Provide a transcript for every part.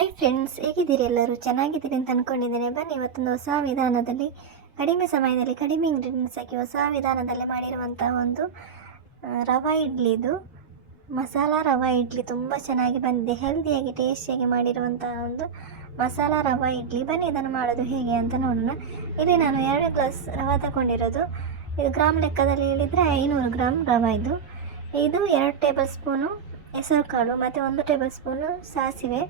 Hi friends ಹೇಗಿದ್ದೀರಿ ಎಲ್ಲರೂ? ಚೆನ್ನಾಗಿದ್ದೀರಿ ಅಂತ ಅಂದ್ಕೊಂಡಿದ್ದೇನೆ ಬನ್ನಿ, ಇವತ್ತೊಂದು ಹೊಸ ವಿಧಾನದಲ್ಲಿ, ಕಡಿಮೆ ಸಮಯದಲ್ಲಿ, ಕಡಿಮೆ ಇಂಗ್ರೀಡಿಯೆಂಟ್ಸ್ ಹಾಕಿ ಹೊಸ ವಿಧಾನದಲ್ಲಿ ಮಾಡಿರುವಂಥ ಒಂದು ರವಾ ಇಡ್ಲಿದು ಮಸಾಲ ರವಾ ಇಡ್ಲಿ ತುಂಬ ಚೆನ್ನಾಗಿ ಬಂದಿದೆ. ಹೆಲ್ದಿಯಾಗಿ ಟೇಸ್ಟಿಯಾಗಿ ಮಾಡಿರುವಂಥ ಒಂದು ಮಸಾಲ ರವಾ ಇಡ್ಲಿ. ಬನ್ನಿ, ಇದನ್ನು ಮಾಡೋದು ಹೇಗೆ ಅಂತ ನೋಡೋಣ. ಇಲ್ಲಿ ನಾನು ಎರಡು ಗ್ಲಾಸ್ ರವಾ ತಗೊಂಡಿರೋದು. ಇದು ಗ್ರಾಮ್ ಲೆಕ್ಕದಲ್ಲಿ ಹೇಳಿದರೆ ಐನೂರು ಗ್ರಾಮ್ ರವಾ ಇದು. ಇದು ಎರಡು ಟೇಬಲ್ ಸ್ಪೂನು ಹೆಸರು ಕಾಳು ಮತ್ತು ಒಂದು ಟೇಬಲ್ ಸ್ಪೂನು ಸಾಸಿವೆ.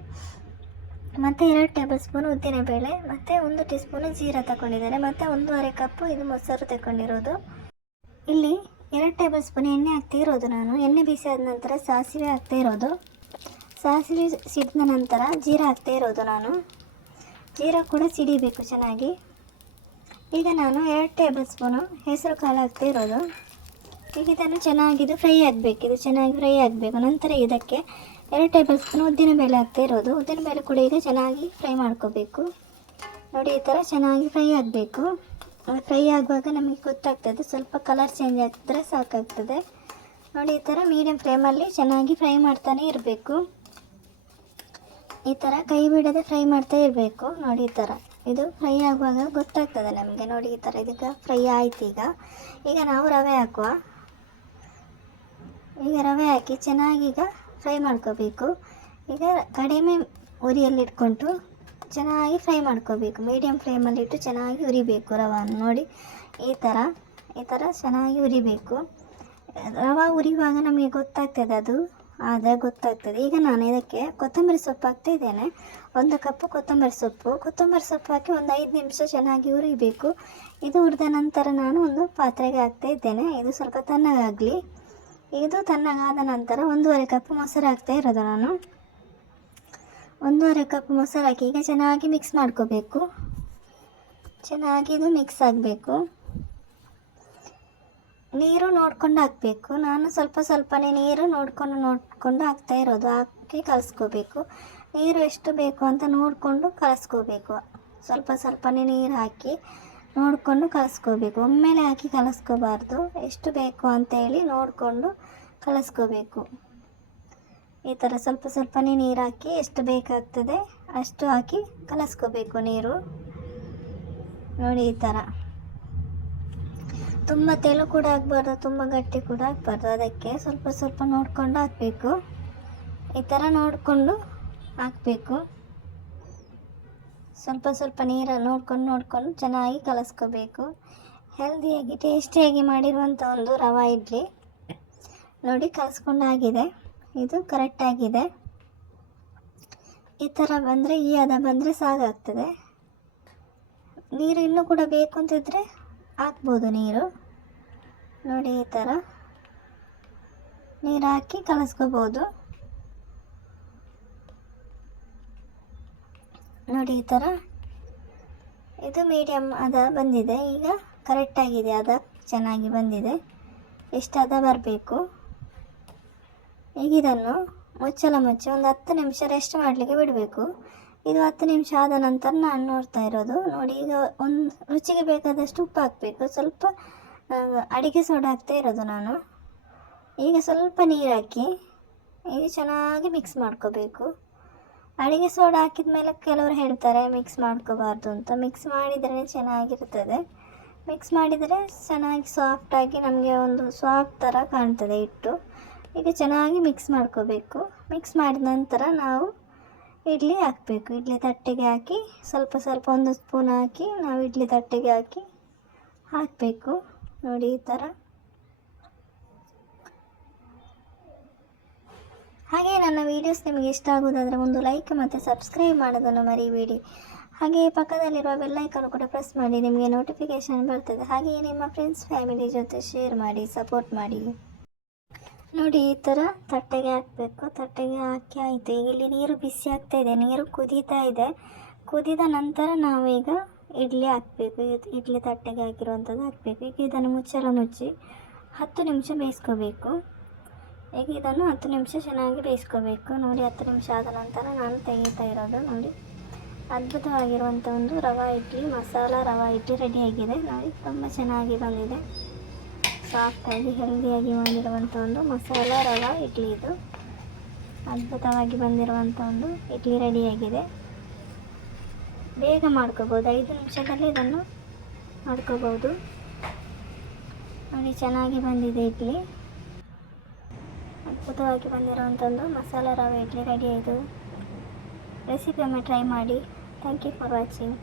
ಮತ್ತು ಎರಡು ಟೇಬಲ್ ಸ್ಪೂನ್ ಉದ್ದಿನಬೇಳೆ ಮತ್ತು ಒಂದು ಟೀ ಸ್ಪೂನು ಜೀರಾ ತಗೊಂಡಿದ್ದಾರೆ ಮತ್ತು ಒಂದೂವರೆ ಕಪ್ಪು ಇದು ಮೊಸರು ತಗೊಂಡಿರೋದು. ಇಲ್ಲಿ ಎರಡು ಟೇಬಲ್ ಸ್ಪೂನ್ ಎಣ್ಣೆ ಹಾಕ್ತಾ ಇರೋದು ನಾನು. ಎಣ್ಣೆ ಬಿಸಿ ಆದ ನಂತರ ಸಾಸಿವೆ ಹಾಕ್ತಾ ಇರೋದು. ಸಾಸಿವೆ ಸಿಡಿದ ನಂತರ ಜೀರಾ ಹಾಕ್ತಾ ಇರೋದು ನಾನು. ಜೀರಾ ಕೂಡ ಸಿಡಿಬೇಕು ಚೆನ್ನಾಗಿ. ಈಗ ನಾನು ಎರಡು ಟೇಬಲ್ ಸ್ಪೂನು ಹೆಸರು ಕಾಳು ಹಾಕ್ತಾ ಇರೋದು. ಈಗ ಇದನ್ನು ಚೆನ್ನಾಗಿದು ಫ್ರೈ ಆಗಬೇಕು. ಇದು ಚೆನ್ನಾಗಿ ಫ್ರೈ ಆಗಬೇಕು. ನಂತರ ಇದಕ್ಕೆ ಎರಡು ಟೇಬಲ್ ಸ್ಪೂನ್ ಉದ್ದಿನ ಬೇಳೆ ಹಾಕ್ತಾ ಇರೋದು. ಉದ್ದಿನ ಬೇಳೆ ಕೂಡ ಈಗ ಚೆನ್ನಾಗಿ ಫ್ರೈ ಮಾಡ್ಕೋಬೇಕು. ನೋಡಿ, ಈ ಥರ ಚೆನ್ನಾಗಿ ಫ್ರೈ ಆಗಬೇಕು. ಫ್ರೈ ಆಗುವಾಗ ನಮಗೆ ಗೊತ್ತಾಗ್ತದೆ. ಸ್ವಲ್ಪ ಕಲರ್ ಚೇಂಜ್ ಆಗ್ತಿದ್ರೆ ಸಾಕಾಗ್ತದೆ. ನೋಡಿ, ಈ ಥರ ಮೀಡಿಯಮ್ ಫ್ಲೇಮಲ್ಲಿ ಚೆನ್ನಾಗಿ ಫ್ರೈ ಮಾಡ್ತಾನೆ ಇರಬೇಕು. ಈ ಥರ ಕೈ ಬಿಡದೆ ಫ್ರೈ ಮಾಡ್ತಾ ಇರಬೇಕು. ನೋಡಿ, ಈ ಥರ. ಇದು ಫ್ರೈ ಆಗುವಾಗ ಗೊತ್ತಾಗ್ತದೆ ನಮಗೆ. ನೋಡಿ, ಈ ಥರ ಇದಕ್ಕೆ ಫ್ರೈ ಆಯ್ತು ಈಗ. ಈಗ ನಾವು ರವೆ ಹಾಕುವ. ಈಗ ರವೆ ಹಾಕಿ ಚೆನ್ನಾಗಿ ಈಗ ಫ್ರೈ ಮಾಡ್ಕೋಬೇಕು. ಈಗ ಕಡಿಮೆ ಉರಿಯಲ್ಲಿಟ್ಕೊಂಡು ಚೆನ್ನಾಗಿ ಫ್ರೈ ಮಾಡ್ಕೋಬೇಕು. ಮೀಡಿಯಮ್ ಫ್ಲೇಮಲ್ಲಿಟ್ಟು ಚೆನ್ನಾಗಿ ಉರಿಬೇಕು ರವನ್ನು ನೋಡಿ. ಈ ಥರ ಈ ಥರ ಚೆನ್ನಾಗಿ ಉರಿಬೇಕು. ರವೆ ಉರಿಯುವಾಗ ನಮಗೆ ಗೊತ್ತಾಗ್ತದೆ ಅದು. ಆದರೆ ಗೊತ್ತಾಗ್ತದೆ. ಈಗ ನಾನು ಇದಕ್ಕೆ ಕೊತ್ತಂಬರಿ ಸೊಪ್ಪು ಹಾಕ್ತಾ ಇದ್ದೇನೆ. ಒಂದು ಕಪ್ಪು ಕೊತ್ತಂಬರಿ ಸೊಪ್ಪು. ಕೊತ್ತಂಬರಿ ಸೊಪ್ಪು ಹಾಕಿ ಒಂದು ಐದು ನಿಮಿಷ ಚೆನ್ನಾಗಿ ಉರಿಬೇಕು. ಇದು ಉರಿದ ನಂತರ ನಾನು ಒಂದು ಪಾತ್ರೆಗೆ ಹಾಕ್ತಾ ಇದ್ದೇನೆ. ಇದು ಸ್ವಲ್ಪ ತಣ್ಣಗಾಗಲಿ. ಇದು ತಣ್ಣಗಾದ ನಂತರ ಒಂದೂವರೆ ಕಪ್ ಮೊಸರು ಹಾಕ್ತಾ ಇರೋದು ನಾನು. ಒಂದೂವರೆ ಕಪ್ ಮೊಸರು ಹಾಕಿ ಈಗ ಚೆನ್ನಾಗಿ ಮಿಕ್ಸ್ ಮಾಡ್ಕೋಬೇಕು. ಚೆನ್ನಾಗಿ ಇದು ಮಿಕ್ಸ್ ಆಗಬೇಕು. ನೀರು ನೋಡ್ಕೊಂಡು ಹಾಕಬೇಕು. ನಾನು ಸ್ವಲ್ಪ ಸ್ವಲ್ಪನೇ ನೀರು ನೋಡಿಕೊಂಡು ನೋಡಿಕೊಂಡು ಹಾಕ್ತಾ ಇರೋದು. ಹಾಕಿ ಕಲಸ್ಕೋಬೇಕು. ನೀರು ಎಷ್ಟು ಬೇಕು ಅಂತ ನೋಡಿಕೊಂಡು ಕಲಸ್ಕೋಬೇಕು. ಸ್ವಲ್ಪ ಸ್ವಲ್ಪನೇ ನೀರು ಹಾಕಿ ನೋಡಿಕೊಂಡು ಕಲಿಸ್ಕೋಬೇಕು. ಒಮ್ಮೆಲೆ ಹಾಕಿ ಕಲಿಸ್ಕೋಬಾರ್ದು. ಎಷ್ಟು ಬೇಕು ಅಂತೇಳಿ ನೋಡಿಕೊಂಡು ಕಲಿಸ್ಕೋಬೇಕು. ಈ ಥರ ಸ್ವಲ್ಪ ಸ್ವಲ್ಪನೇ ನೀರು ಹಾಕಿ ಎಷ್ಟು ಬೇಕಾಗ್ತದೆ ಅಷ್ಟು ಹಾಕಿ ಕಲಿಸ್ಕೋಬೇಕು ನೀರು. ನೋಡಿ ಈ ಥರ. ತುಂಬ ತೆಳು ಕೂಡ ಆಗಬಾರ್ದು, ತುಂಬ ಗಟ್ಟಿ ಕೂಡ ಆಗಬಾರ್ದು. ಅದಕ್ಕೆ ಸ್ವಲ್ಪ ಸ್ವಲ್ಪ ನೋಡಿಕೊಂಡು ಹಾಕಬೇಕು. ಈ ಥರ ನೋಡಿಕೊಂಡು ಹಾಕಬೇಕು. ಸ್ವಲ್ಪ ಸ್ವಲ್ಪ ನೀರಲ್ಲಿ ನೋಡ್ಕೊಂಡು ನೋಡ್ಕೊಂಡು ಚೆನ್ನಾಗಿ ಕಲಸ್ಕೋಬೇಕು. ಹೆಲ್ದಿಯಾಗಿ, ಟೇಸ್ಟಿಯಾಗಿ ಮಾಡಿರುವಂಥ ಒಂದು ರವಾ ಇಡ್ಲಿ. ನೋಡಿ ಕಲಿಸ್ಕೊಂಡಾಗಿದೆ ಇದು ಕರೆಕ್ಟಾಗಿದೆ ಈ ಥರ ಬಂದರೆ, ಈ ಹದ ಬಂದರೆ ಸಾಕಾಗ್ತದೆ ನೀರು ಇನ್ನೂ ಕೂಡ ಬೇಕು ಅಂತಿದ್ರೆ ಹಾಕ್ಬೋದು ನೀರು. ನೋಡಿ, ಈ ಥರ ನೀರು ಹಾಕಿ ಕಲಿಸ್ಕೋಬೋದು. ನೋಡಿ ಈ ಥರ. ಇದು ಮೀಡಿಯಮ್ ಅದ, ಬಂದಿದೆ. ಈಗ ಕರೆಕ್ಟಾಗಿದೆ ಅದ ಚೆನ್ನಾಗಿ ಬಂದಿದೆ. ಎಷ್ಟು ಅದ, ಬರಬೇಕು. ಈಗ ಇದನ್ನು ಮುಚ್ಚಲ ಮುಚ್ಚಿ ಒಂದು ಹತ್ತು ನಿಮಿಷ ರೆಸ್ಟ್ ಮಾಡಲಿಕ್ಕೆ ಬಿಡಬೇಕು. ಇದು ಹತ್ತು ನಿಮಿಷ ಆದ ನಂತರ ನಾನು ನೋಡ್ತಾ ಇರೋದು. ನೋಡಿ, ಈಗ ಒಂದು ರುಚಿಗೆ ಬೇಕಾದಷ್ಟು ಉಪ್ಪು ಹಾಕಬೇಕು. ಸ್ವಲ್ಪ ಅಡಿಗೆ ಸೋಡಾ ಹಾಕ್ತಾ ಇರೋದು ನಾನು. ಈಗ ಸ್ವಲ್ಪ ನೀರು ಹಾಕಿ ಈಗ ಚೆನ್ನಾಗಿ ಮಿಕ್ಸ್ ಮಾಡ್ಕೋಬೇಕು. ಅಡಿಗೆ ಸೋಡಾ ಹಾಕಿದ ಮೇಲೆ ಕೆಲವರು ಹೇಳ್ತಾರೆ ಮಿಕ್ಸ್ ಮಾಡ್ಕೋಬಾರ್ದು ಅಂತ. ಮಿಕ್ಸ್ ಮಾಡಿದ್ರೇ ಚೆನ್ನಾಗಿರ್ತದೆ. ಮಿಕ್ಸ್ ಮಾಡಿದರೆ ಚೆನ್ನಾಗಿ ಸಾಫ್ಟಾಗಿ ನಮಗೆ ಒಂದು ಸಾಫ್ಟ್ ಥರ ಕಾಣ್ತದೆ ಹಿಟ್ಟು. ಈಗ ಚೆನ್ನಾಗಿ ಮಿಕ್ಸ್ ಮಾಡ್ಕೋಬೇಕು. ಮಿಕ್ಸ್ ಮಾಡಿದ ನಂತರ ನಾವು ಇಡ್ಲಿ ಹಾಕಬೇಕು. ಇಡ್ಲಿ ತಟ್ಟೆಗೆ ಹಾಕಿ, ಸ್ವಲ್ಪ ಸ್ವಲ್ಪ ಒಂದು ಸ್ಪೂನ್ ಹಾಕಿ, ನಾವು ಇಡ್ಲಿ ತಟ್ಟೆಗೆ ಹಾಕಿ ಹಾಕಬೇಕು. ನೋಡಿ ಈ ಥರ ಹಾಗೆ ನನ್ನ ವೀಡಿಯೋಸ್ ನಿಮಗೆ ಇಷ್ಟ ಆಗೋದಾದರೆ ಒಂದು ಲೈಕ್ ಮತ್ತು ಸಬ್ಸ್ಕ್ರೈಬ್ ಮಾಡೋದನ್ನು ಮರಿಬೇಡಿ. ಹಾಗೆಯೇ ಪಕ್ಕದಲ್ಲಿರುವ ಬೆಲ್ಲೈಕನ್ನು ಕೂಡ ಪ್ರೆಸ್ ಮಾಡಿ, ನಿಮಗೆ ನೋಟಿಫಿಕೇಷನ್ ಬರ್ತದೆ. ಹಾಗೆಯೇ ನಿಮ್ಮ ಫ್ರೆಂಡ್ಸ್ ಫ್ಯಾಮಿಲಿ ಜೊತೆ ಶೇರ್ ಮಾಡಿ ಸಪೋರ್ಟ್ ಮಾಡಿ. ನೋಡಿ, ಈ ಥರ ತಟ್ಟೆಗೆ ಹಾಕಬೇಕು. ತಟ್ಟೆಗೆ ಹಾಕಿ ಆಯಿತು. ಈಗ ಇಲ್ಲಿ ನೀರು ಬಿಸಿ ಆಗ್ತಾ ಇದೆ. ನೀರು ಕುದೀತಾ ಇದೆ. ಕುದಿದ ನಂತರ ನಾವೀಗ ಇಡ್ಲಿ ಹಾಕಬೇಕು. ಇಡ್ಲಿ ತಟ್ಟೆಗೆ ಹಾಕಿರುವಂಥದ್ದು ಹಾಕಬೇಕು. ಈಗ ಇದನ್ನು ಮುಚ್ಚಳ ಮುಚ್ಚಿ ಹತ್ತು ನಿಮಿಷ ಬೇಯಿಸ್ಕೋಬೇಕು. ಈಗ ಇದನ್ನು ಹತ್ತು ನಿಮಿಷ ಚೆನ್ನಾಗಿ ಬೇಯಿಸ್ಕೋಬೇಕು. ನೋಡಿ ಹತ್ತು ನಿಮಿಷ ಆದ ನಂತರ ನಾನು ತೆಗೀತಾ ಇರೋದು ನೋಡಿ. ಅದ್ಭುತವಾಗಿರುವಂಥ ಒಂದು ರವೆ ಇಡ್ಲಿ, ಮಸಾಲ ರವೆ ಇಡ್ಲಿ ರೆಡಿಯಾಗಿದೆ ನೋಡಿ, ತುಂಬ ಚೆನ್ನಾಗಿ ಬಂದಿದೆ. ಸಾಫ್ಟಾಗಿ ಹೆಲ್ದಿಯಾಗಿ ಬಂದಿರುವಂಥ ಒಂದು ಮಸಾಲ ರವೆ ಇಡ್ಲಿ ಇದು. ಅದ್ಭುತವಾಗಿ ಬಂದಿರುವಂಥ ಒಂದು ಇಡ್ಲಿ ರೆಡಿಯಾಗಿದೆ ಬೇಗ ಮಾಡ್ಕೋಬೋದು. ಐದು ನಿಮಿಷದಲ್ಲಿ ಇದನ್ನು ಮಾಡ್ಕೋಬೋದು. ನೋಡಿ, ಚೆನ್ನಾಗಿ ಬಂದಿದೆ ಇಡ್ಲಿ. ಅದ್ಭುತವಾಗಿ ಬಂದಿರುವಂಥ ಮಸಾಲೆ ಮಸಾಲ ರವೆ ಇಡ್ಲಿ ರೆಡಿ ಆಯಿತು. ರೆಸಿಪಿಯನ್ನು ಟ್ರೈ ಮಾಡಿ. Thank you for watching